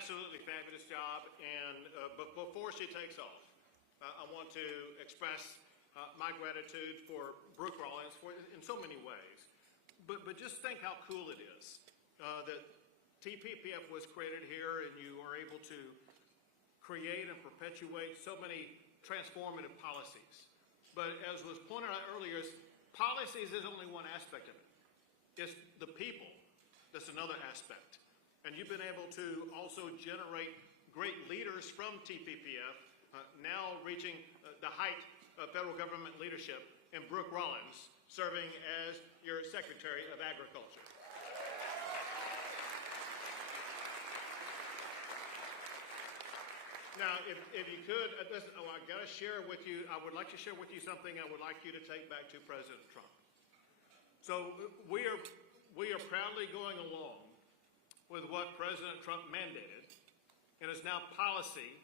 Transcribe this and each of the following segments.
absolutely fabulous job. And but before she takes off, I want to express my gratitude for Brooke Rollins in so many ways. But just think how cool it is that TPPF was created here, and you are able to create and perpetuate so many transformative policies. But as was pointed out earlier, policies is only one aspect of it. It's the people that's another aspect. And you've been able to also generate great leaders from TPPF, now reaching the height of federal government leadership, and Brooke Rollins serving as your Secretary of Agriculture. Now, if you could, I got to share with you, I would like to share with you something I would like you to take back to President Trump. So we are proudly going along with what President Trump mandated, and is now policy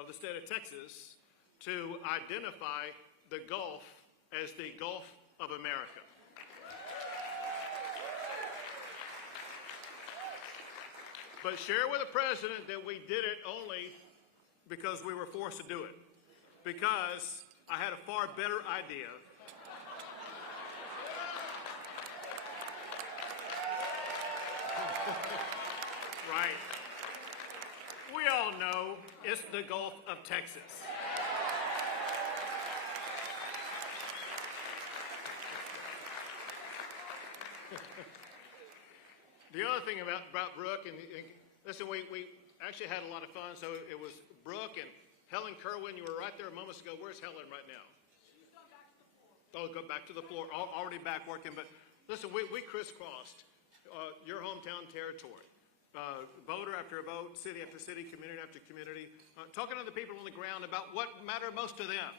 of the state of Texas to identify the Gulf as the Gulf of America. But share with the president that we did it only because we were forced to do it, because I had a far better idea. Right. We all know it's the Gulf of Texas. The other thing about Brooke, and listen, we actually had a lot of fun. So it was Brooke and Helen Kerwin. You were right there moments ago. Where's Helen right now? She's gone back to the floor. Oh, go back to the floor. Already back working. But listen, we crisscrossed your hometown territory. Voter after vote, city after city, community after community, talking to the people on the ground about what mattered most to them.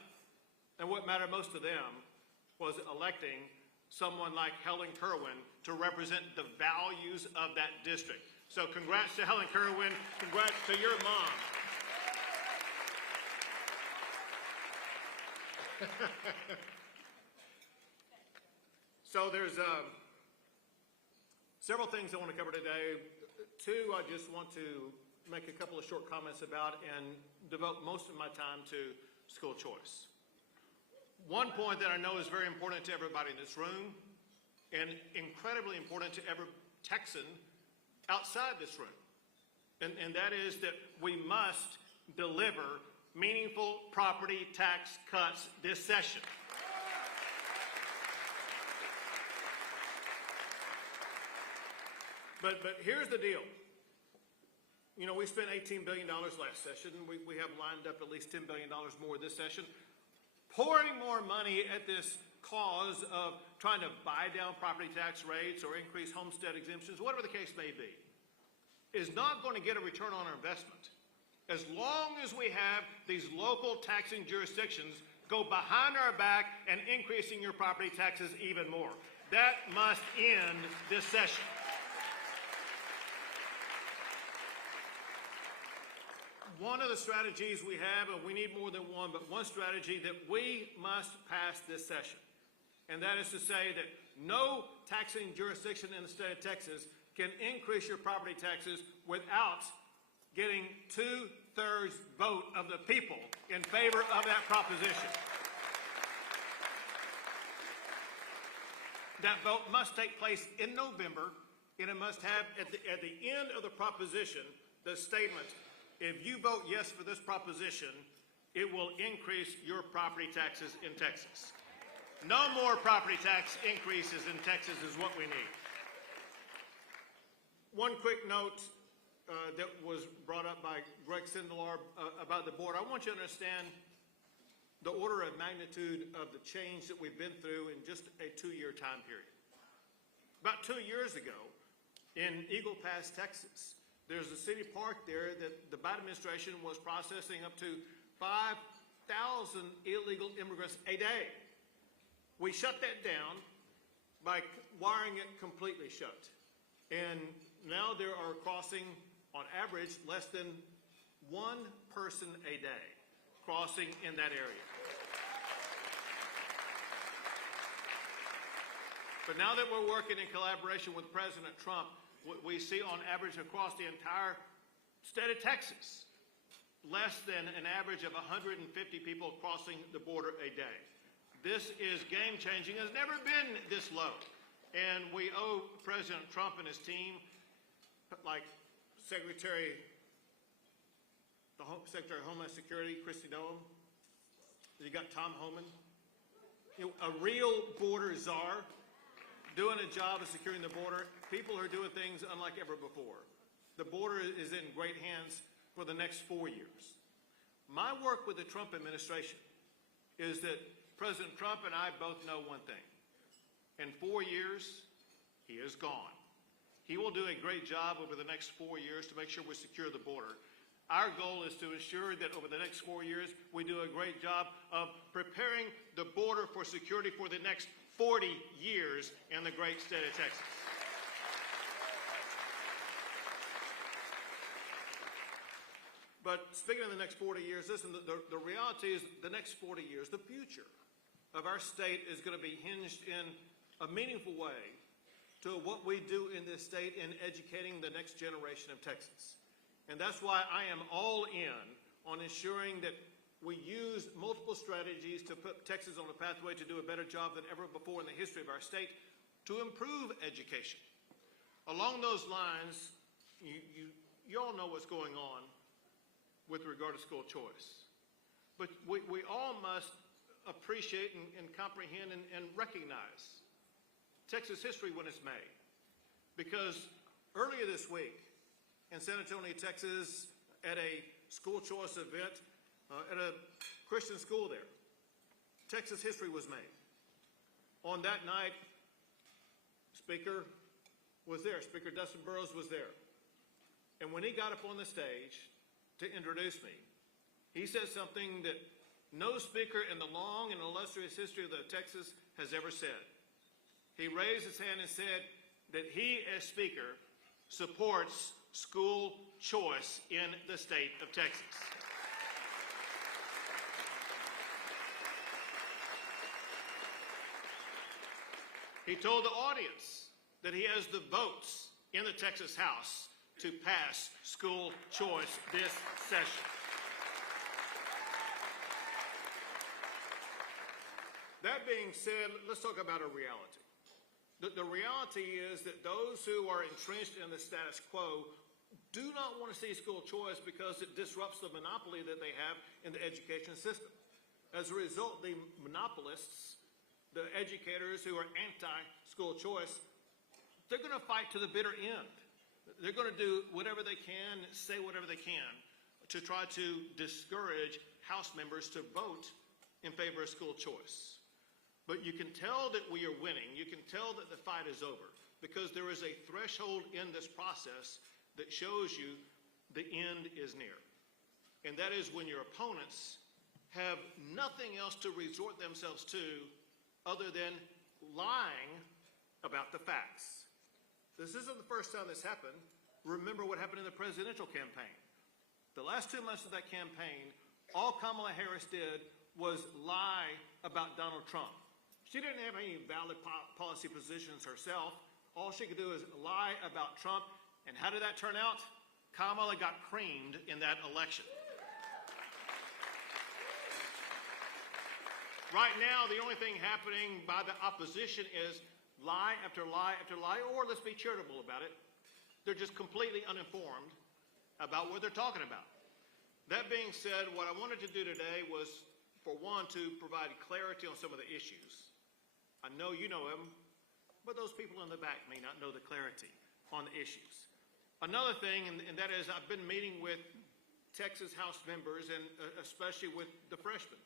And what mattered most to them was electing someone like Helen Kerwin to represent the values of that district. So congrats to Helen Kerwin, congrats to your mom. So there's several things I want to cover today. Two, I just want to make a couple of short comments about and devote most of my time to school choice. One point that I know is very important to everybody in this room, and incredibly important to every Texan outside this room, and that is that we must deliver meaningful property tax cuts this session. But here's the deal. You know, we spent $18 billion last session. We have lined up at least $10 billion more this session. Pouring more money at this cause of trying to buy down property tax rates or increase homestead exemptions, whatever the case may be, is not going to get a return on our investment. As long as we have these local taxing jurisdictions go behind our back and increasing your property taxes even more. That must end this session. One of the strategies we have, and we need more than one, but one strategy that we must pass this session, and that is to say that no taxing jurisdiction in the state of Texas can increase your property taxes without getting 2/3 vote of the people in favor of that proposition. That vote must take place in November, and it must have at the end of the proposition the statement, if you vote yes for this proposition, it will increase your property taxes in Texas. No more property tax increases in Texas is what we need. One quick note that was brought up by Greg Sindelar about the board. I want you to understand the order of magnitude of the change that we've been through in just a 2-year time period. About 2 years ago, in Eagle Pass, Texas, there's a city park there that the Biden administration was processing up to 5,000 illegal immigrants a day. We shut that down by wiring it completely shut. And now there are crossing, on average, less than one person a day crossing in that area. But now that we're working in collaboration with President Trump, we see on average across the entire State of Texas, less than an average of 150 people crossing the border a day. This is game-changing. It's never been this low. And we owe President Trump and his team, like Secretary of Homeland Security, Kristi Noem. You got Tom Homan, a real border czar, doing a job of securing the border. People are doing things unlike ever before. The border is in great hands for the next 4 years. My work with the Trump administration is that President Trump and I both know one thing. In 4 years, he is gone. He will do a great job over the next 4 years to make sure we secure the border. Our goal is to ensure that over the next 4 years, we do a great job of preparing the border for security for the next 40 years in the great state of Texas. But speaking of the next 40 years, listen, the reality is the next 40 years, the future of our state is going to be hinged in a meaningful way to what we do in this state in educating the next generation of Texans. And that's why I am all in on ensuring that we use multiple strategies to put Texas on a pathway to do a better job than ever before in the history of our state to improve education. Along those lines, you all know what's going on with regard to school choice. But we all must appreciate and comprehend and recognize Texas history when it's made. Because earlier this week, in San Antonio, Texas, at a school choice event at a Christian school there, Texas history was made. On that night, Speaker was there. Speaker Dustin Burrows was there. And when he got up on the stage to introduce me, he said something that no speaker in the long and illustrious history of Texas has ever said. He raised his hand and said that he, as Speaker, supports school choice in the state of Texas. He told the audience that he has the votes in the Texas House to pass school choice this session. That being said, let's talk about a reality. The reality is that those who are entrenched in the status quo do not want to see school choice because it disrupts the monopoly that they have in the education system. As a result, the monopolists, the educators who are anti-school choice, they're going to fight to the bitter end. They're going to do whatever they can, say whatever they can to try to discourage House members to vote in favor of school choice. But you can tell that we are winning. You can tell that the fight is over because there is a threshold in this process that shows you the end is near. And that is when your opponents have nothing else to resort themselves to other than lying about the facts. This isn't the first time this happened. Remember what happened in the presidential campaign. The last 2 months of that campaign, all Kamala Harris did was lie about Donald Trump. She didn't have any valid policy positions herself. All she could do is lie about Trump. And how did that turn out? Kamala got creamed in that election. Right now, the only thing happening by the opposition is lie after lie after lie, or let's be charitable about it, they're just completely uninformed about what they're talking about. That being said, what I wanted to do today was, for one, to provide clarity on some of the issues. I know you know them, but those people in the back may not know the clarity on the issues. Another thing, and that is I've been meeting with Texas House members, and especially with the freshmen.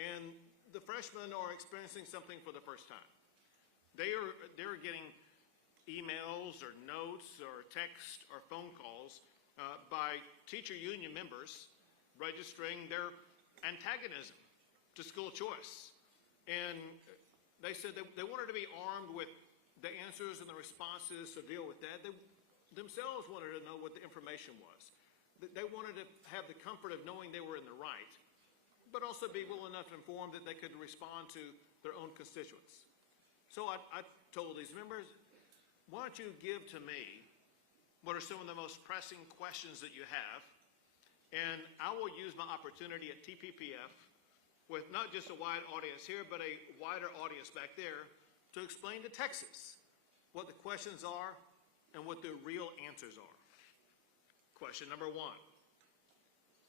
And the freshmen are experiencing something for the first time. They're getting emails or notes or text or phone calls by teacher union members registering their antagonism to school choice. And they said they wanted to be armed with the answers and the responses to deal with that. They themselves wanted to know what the information was. They wanted to have the comfort of knowing they were in the right, but also be well enough informed that they could respond to their own constituents. So I told these members, why don't you give to me what are some of the most pressing questions that you have. And I will use my opportunity at TPPF with not just a wide audience here, but a wider audience back there to explain to Texas what the questions are and what the real answers are. Question number one,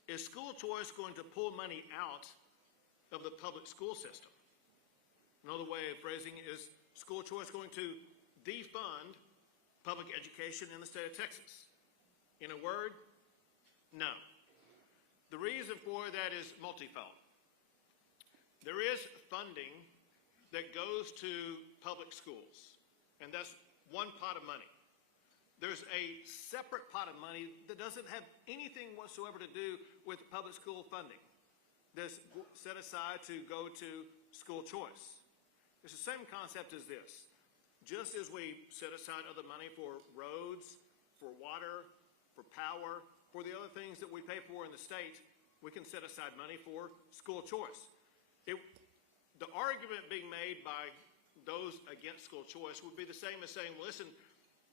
is school choice going to pull money out of the public school system? Another way of phrasing is school choice going to defund public education in the state of Texas? In a word, no. The reason for that is multifold. There is funding that goes to public schools, and that's one pot of money. There's a separate pot of money that doesn't have anything whatsoever to do with public school funding that's set aside to go to school choice. It's the same concept as this. Just as we set aside other money for roads, for water, for power, for the other things that we pay for in the state, we can set aside money for school choice. The argument being made by those against school choice would be the same as saying, well, listen,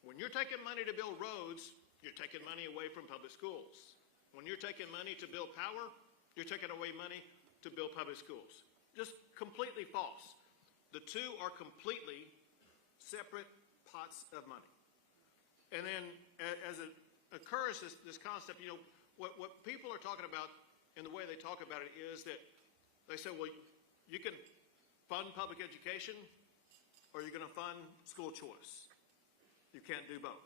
when you're taking money to build roads, you're taking money away from public schools. When you're taking money to build power, you're taking away money to build public schools. Just completely false. The two are completely separate pots of money. And then as it occurs, this concept, what people are talking about and the way they talk about it is that they say, well, you can fund public education or you're going to fund school choice. You can't do both.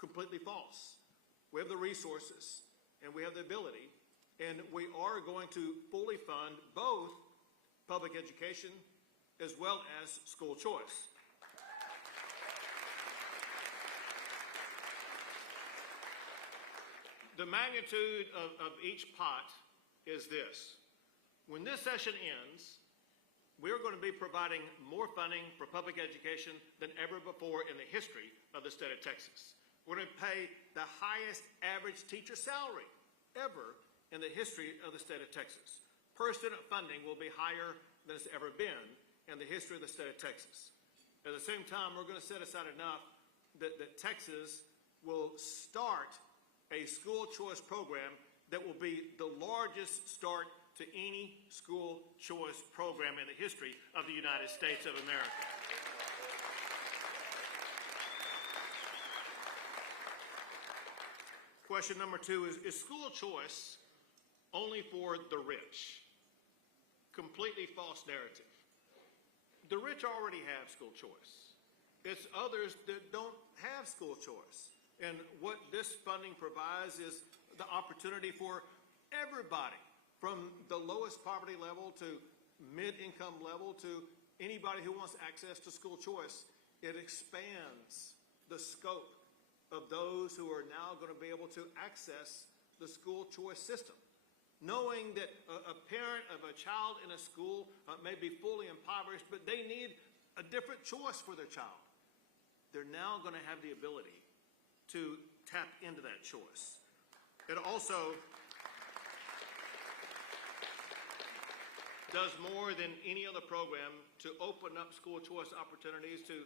Completely false. We have the resources and we have the ability, and we are going to fully fund both public education as well as school choice. The magnitude of each pot is this. When this session ends, we're going to be providing more funding for public education than ever before in the history of the state of Texas. We're going to pay the highest average teacher salary ever in the history of the state of Texas. Per student funding will be higher than it's ever been in the history of the state of Texas. At the same time, we're going to set aside enough that Texas will start a school choice program that will be the largest start to any school choice program in the history of the United States of America. Question number two is school choice only for the rich? Completely false narrative. The rich already have school choice. It's others that don't have school choice. And what this funding provides is the opportunity for everybody, from the lowest poverty level to mid-income level to anybody who wants access to school choice. It expands the scope of those who are now going to be able to access the school choice system. Knowing that a parent of a child in a school may be fully impoverished, but they need a different choice for their child. They're now going to have the ability to tap into that choice. It also does more than any other program to open up school choice opportunities to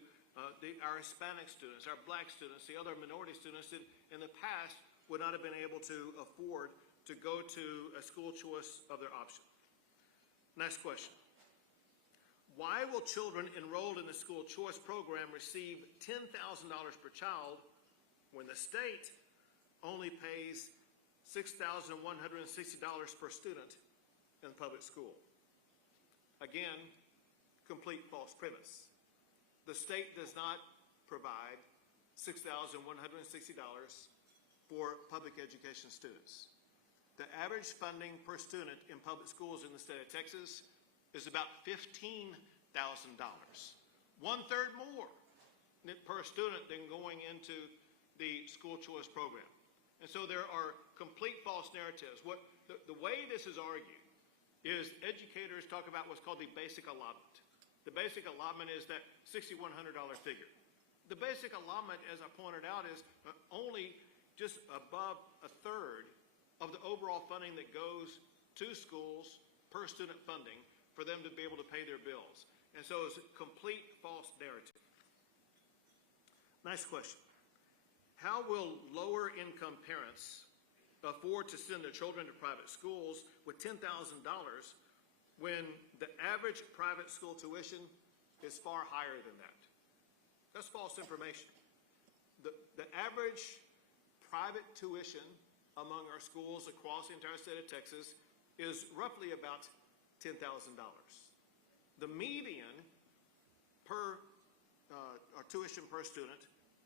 our Hispanic students, our Black students, the other minority students that in the past would not have been able to afford to go to a school choice of their option. Next question. Why will children enrolled in the school choice program receive $10,000 per child when the state only pays $6,160 per student in public school? Again, complete false premise. The state does not provide $6,160 for public education students. The average funding per student in public schools in the state of Texas is about $15,000. 1/3 more per student than going into the school choice program. And so there are complete false narratives. The way this is argued is educators talk about what's called the basic allotment. The basic allotment is that $6,100 figure. The basic allotment, as I pointed out, is only just above 1/3 of the overall funding that goes to schools per student funding for them to be able to pay their bills. And so it's a complete false narrative. Next question. How will lower income parents afford to send their children to private schools with $10,000 when the average private school tuition is far higher than that? That's false information. The average private tuition among our schools across the entire state of Texas is roughly about $10,000. The median per tuition per student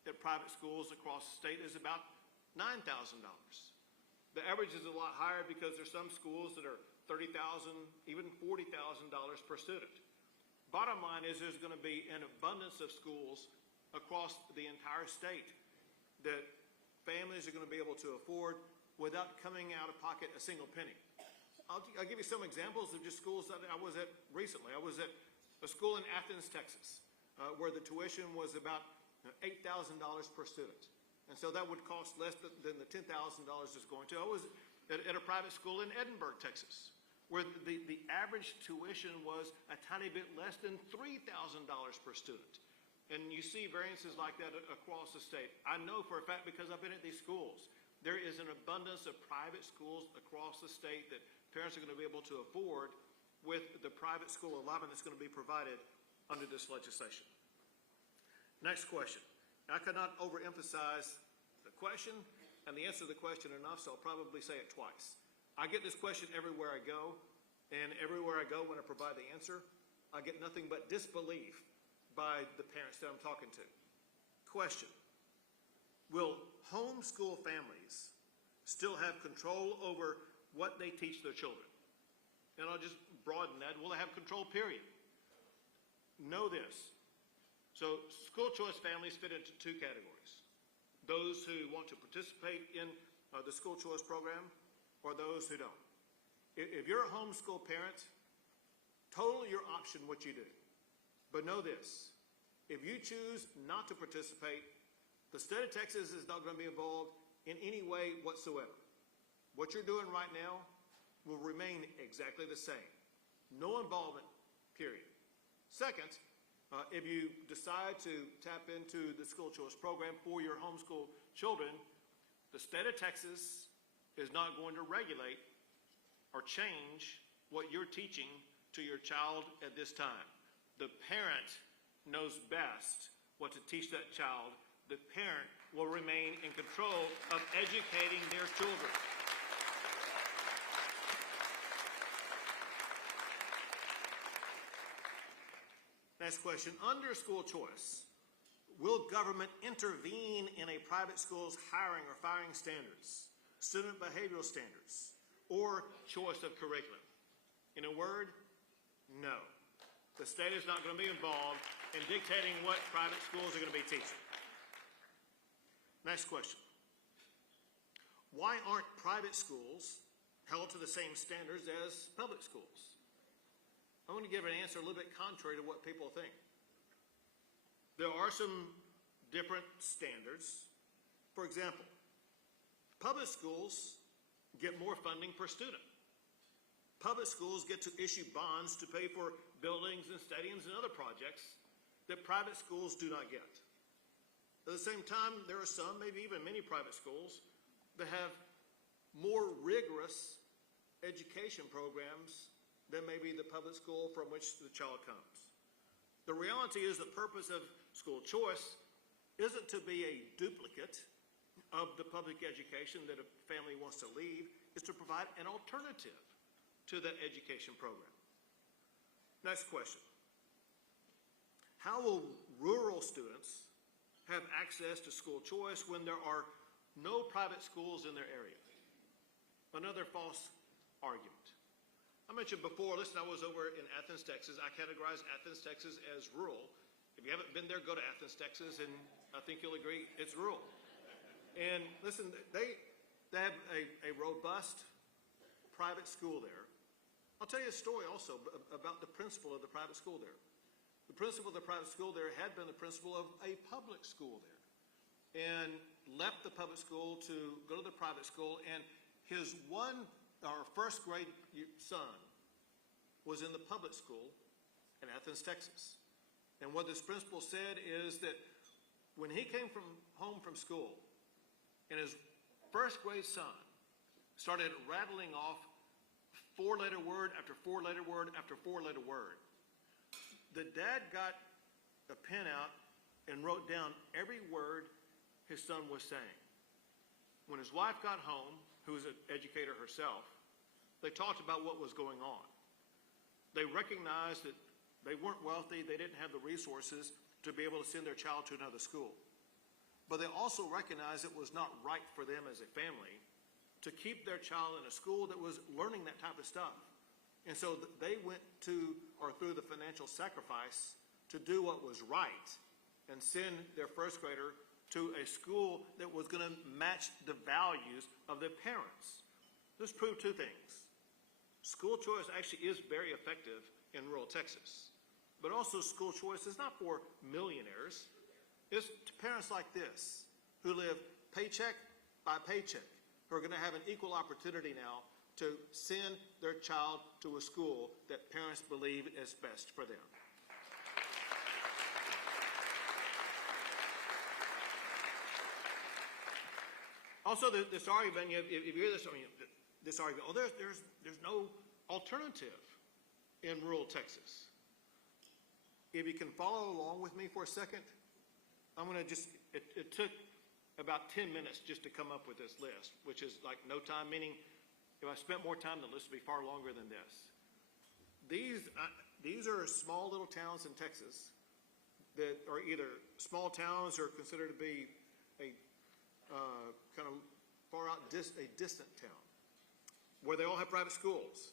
at private schools across the state is about $9,000. The average is a lot higher because there's some schools that are $30,000, even $40,000 per student. Bottom line is there's going to be an abundance of schools across the entire state that families are going to be able to afford without coming out of pocket a single penny. I'll give you some examples of just schools that I was at recently. I was at a school in Athens, Texas, where the tuition was about $8,000 per student. And so that would cost less than the $10,000 it's going to. I was at a private school in Edinburgh, Texas, where the average tuition was a tiny bit less than $3,000 per student. And you see variances like that across the state. I know for a fact because I've been at these schools. There is an abundance of private schools across the state that parents are going to be able to afford with the private school allotment that's going to be provided under this legislation. Next question. I cannot overemphasize the question and the answer to the question enough, so I'll probably say it twice. I get this question everywhere I go, and everywhere I go when I provide the answer, I get nothing but disbelief by the parents that I'm talking to. Question. Will homeschool families still have control over what they teach their children? And I'll just broaden that. Will they have control, period? Know this. So school choice families fit into two categories. Those who want to participate in the school choice program or those who don't. If you're a homeschool parent, totally your option what you do. But know this. If you choose not to participate, the state of Texas is not going to be involved in any way whatsoever. What you're doing right now will remain exactly the same. No involvement, period. Second, if you decide to tap into the school choice program for your homeschool children, the state of Texas is not going to regulate or change what you're teaching to your child at this time. The parent knows best what to teach that child. The parent will remain in control of educating their children. Next question. Under school choice, will government intervene in a private school's hiring or firing standards, student behavioral standards, or choice of curriculum? In a word, no. The state is not going to be involved in dictating what private schools are going to be teaching. Next question. Why aren't private schools held to the same standards as public schools? I'm going to give an answer a little bit contrary to what people think. There are some different standards. For example, public schools get more funding per student. Public schools get to issue bonds to pay for buildings and stadiums and other projects that private schools do not get. At the same time, there are some, maybe even many private schools that have more rigorous education programs than maybe the public school from which the child comes. The reality is the purpose of school choice isn't to be a duplicate of the public education that a family wants to leave. It's to provide an alternative to that education program. Next question. How will rural students have access to school choice when there are no private schools in their area? Another false argument. I mentioned before, listen, I was over in Athens, Texas. I categorize Athens, Texas as rural. If you haven't been there, go to Athens, Texas, and I think you'll agree it's rural. And listen, they have a robust private school there. I'll tell you a story also about the principal of the private school there. The principal of the private school there had been the principal of a public school there and left the public school to go to the private school, and his first grade son was in the public school in Athens, Texas. And what this principal said is that when he came home from school, and his first grade son started rattling off four-letter word after four-letter word after four-letter word. The dad got a pen out and wrote down every word his son was saying. When his wife got home, who was an educator herself, they talked about what was going on. They recognized that they weren't wealthy, they didn't have the resources to be able to send their child to another school. But they also recognized it was not right for them as a family to keep their child in a school that was learning that type of stuff. And so they went to, or through the financial sacrifice, to do what was right and send their first grader to a school that was going to match the values of their parents. This proved two things. School choice actually is very effective in rural Texas. But also school choice is not for millionaires. It's to parents like this who live paycheck by paycheck, who are going to have an equal opportunity now to send their child to a school that parents believe is best for them. Also, this argument, if you hear this, this argument, oh, there's no alternative in rural Texas. If you can follow along with me for a second, I'm going to it took about 10 minutes just to come up with this list, which is like no time, meaning if I spent more time, the list would be far longer than this. These are small little towns in Texas that are either small towns or considered to be a kind of far out, a distant town, where they all have private schools.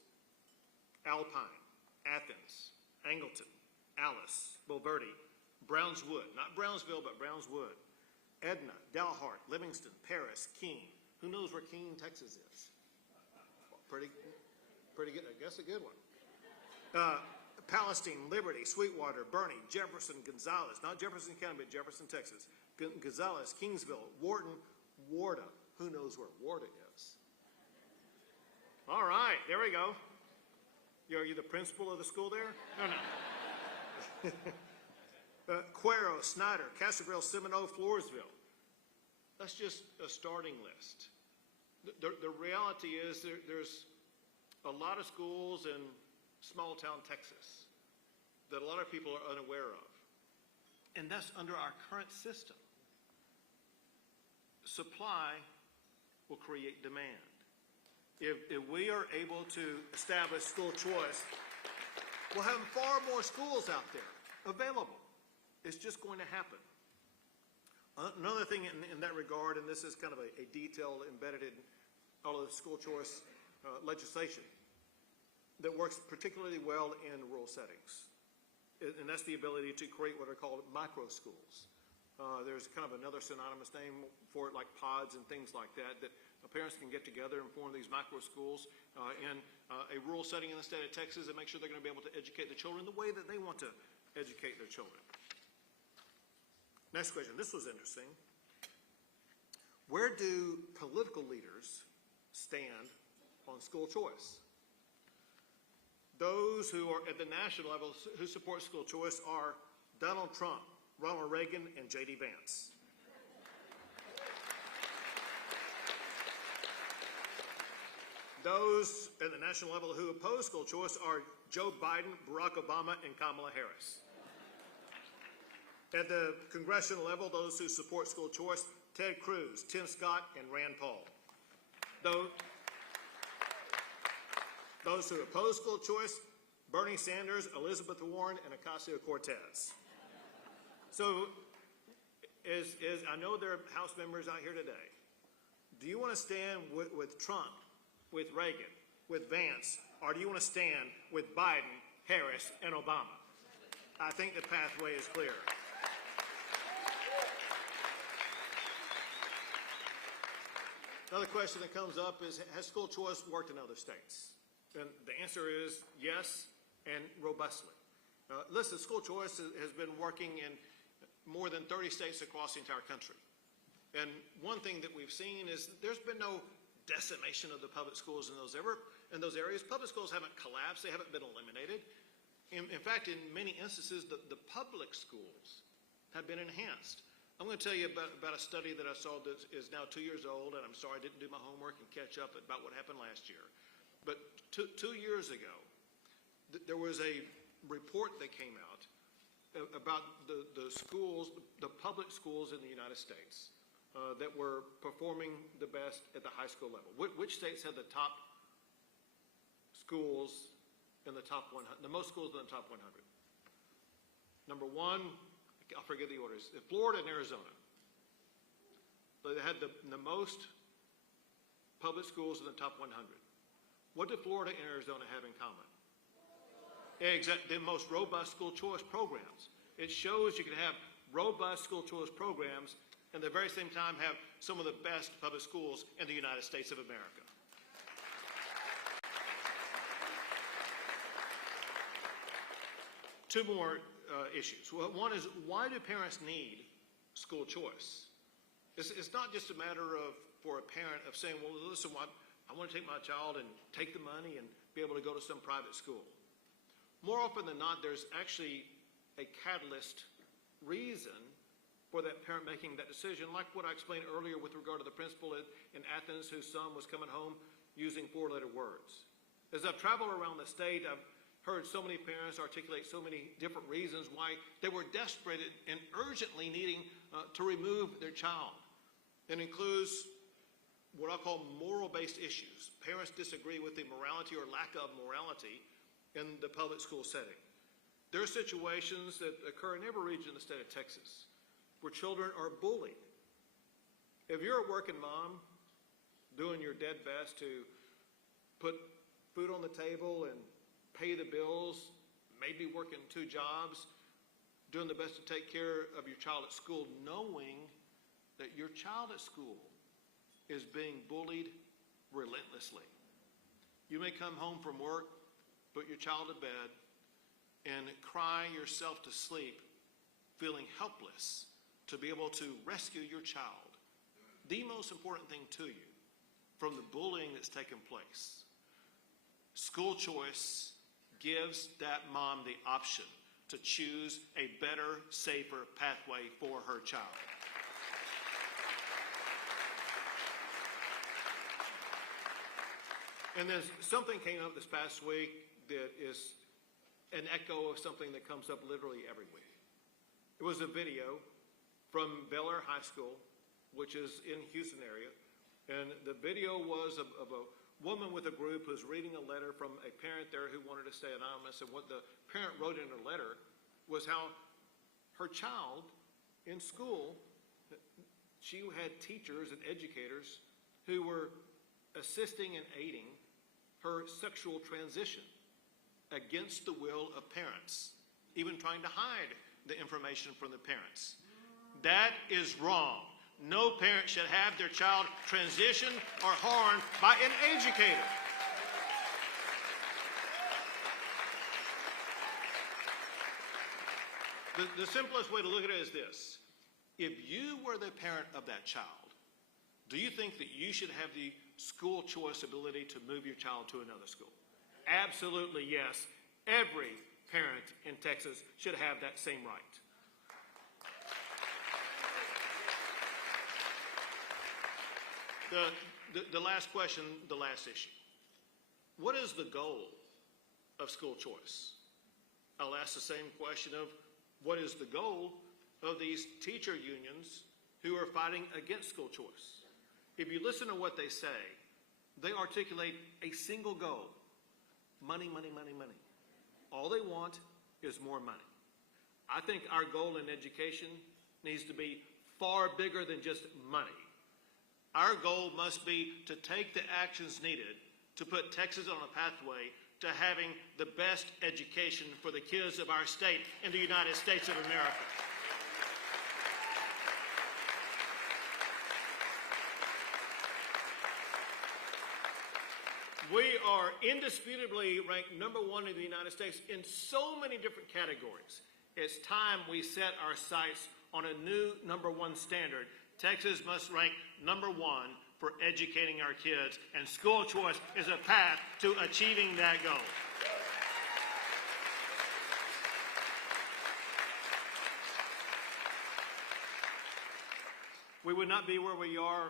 Alpine, Athens, Angleton, Alice, Bulverde, Brownswood, not Brownsville, but Brownswood, Edna, Dalhart, Livingston, Paris, Keene. Who knows where Keene, Texas is? Pretty good, I guess a good one. Palestine, Liberty, Sweetwater, Bernie, Jefferson, Gonzales, not Jefferson County, but Jefferson, Texas, Gonzales, Kingsville, Wharton, Warda. Who knows where Warda is? All right, there we go. Are you the principal of the school there? No. Cuero, Snyder, Castroville, Seminole, Floresville. That's just a starting list. The reality is there's a lot of schools in small town Texas that a lot of people are unaware of. And that's under our current system. Supply will create demand. If we are able to establish school choice, we'll have far more schools out there available. It's just going to happen. Another thing in that regard, and this is kind of a detail embedded in all of the school choice legislation that works particularly well in rural settings, and that's the ability to create what are called micro schools. There's kind of another synonymous name for it, like pods and things like that, that parents can get together and form these micro schools in a rural setting in the state of Texas and make sure they're going to be able to educate the children the way that they want to educate their children. Next question. This was interesting. Where do political leaders stand on school choice? Those who are at the national level who support school choice are Donald Trump, Ronald Reagan, and J.D. Vance. Those at the national level who oppose school choice are Joe Biden, Barack Obama, and Kamala Harris. At the congressional level, those who support school choice, Ted Cruz, Tim Scott, and Rand Paul. Those who oppose school choice, Bernie Sanders, Elizabeth Warren, and Ocasio-Cortez. So, I know there are House members out here today. Do you want to stand with Trump, with Reagan, with Vance, or do you want to stand with Biden, Harris, and Obama? I think the pathway is clear. Another question that comes up is, has school choice worked in other states? And the answer is yes, and robustly. Listen, school choice has been working in more than 30 states across the entire country. And one thing that we've seen is there's been no decimation of the public schools in those areas. Public schools haven't collapsed, they haven't been eliminated. In fact, in many instances, the public schools have been enhanced. I'm going to tell you about a study that I saw that is now 2 years old, and I'm sorry I didn't do my homework and catch up about what happened last year. But 2 years ago, there was a report that came out about the schools, the public schools in the United States that were performing the best at the high school level. Which states had the top schools in the top 100, the most schools in the top 100? Number one, I'll forget the orders, Florida and Arizona. They had the most public schools in the top 100. What do Florida and Arizona have in common? Exactly, the most robust school choice programs. It shows you can have robust school choice programs and at the very same time have some of the best public schools in the United States of America. Two more issues. Well, one is, why do parents need school choice? It's not just a matter of, for a parent of saying, well, listen, I want to take my child and take the money and be able to go to some private school. More often than not, there's actually a catalyst reason for that parent making that decision, like what I explained earlier with regard to the principal in Athens whose son was coming home using 4-letter words. As I've traveled around the state, I've heard so many parents articulate so many different reasons why they were desperate and urgently needing to remove their child. It includes what I call moral-based issues. Parents disagree with the morality or lack of morality in the public school setting. There are situations that occur in every region of the state of Texas where children are bullied. If you're a working mom doing your dead best to put food on the table and pay the bills, maybe working 2 jobs, doing the best to take care of your child at school, knowing that your child at school is being bullied relentlessly. You may come home from work, put your child to bed, and cry yourself to sleep, feeling helpless to be able to rescue your child. The most important thing to you from the bullying that's taken place. School choice gives that mom the option to choose a better, safer pathway for her child. And then something came up this past week that is an echo of something that comes up literally every week. It was a video from Bel Air High School, which is in Houston area, and the video was of a woman with a group who's reading a letter from a parent there who wanted to stay anonymous, and what the parent wrote in her letter was how her child in school, she had teachers and educators who were assisting and aiding her sexual transition against the will of parents, even trying to hide the information from the parents. That is wrong. No parent should have their child transitioned or harmed by an educator. The simplest way to look at it is this. If you were the parent of that child, do you think that you should have the school choice ability to move your child to another school? Absolutely yes. Every parent in Texas should have that same right. The last question, the last issue. What is the goal of school choice? I'll ask the same question of what is the goal of these teacher unions who are fighting against school choice? If you listen to what they say, they articulate a single goal. Money, money, money, money. All they want is more money. I think our goal in education needs to be far bigger than just money. Our goal must be to take the actions needed to put Texas on a pathway to having the best education for the kids of our state in the United States of America. We are indisputably ranked #1 in the United States in so many different categories. It's time we set our sights on a new #1 standard. Texas must rank #1 for educating our kids, and school choice is a path to achieving that goal. We would not be where we are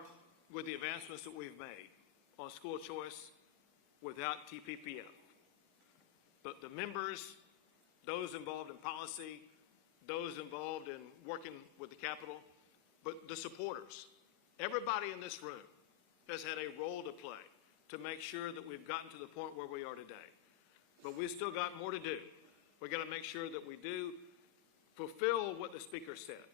with the advancements that we've made on school choice without TPPF. But the members, those involved in policy, those involved in working with the Capitol, but the supporters, everybody in this room has had a role to play to make sure that we've gotten to the point where we are today. But we've still got more to do. We've got to make sure that we do fulfill what the Speaker said,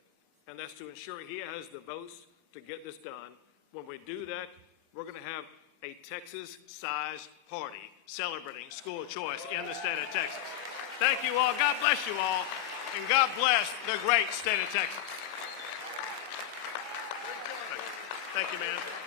and that's to ensure he has the votes to get this done. When we do that, we're going to have a Texas-sized party celebrating school choice in the state of Texas. Thank you all. God bless you all, and God bless the great state of Texas. Thank you, man.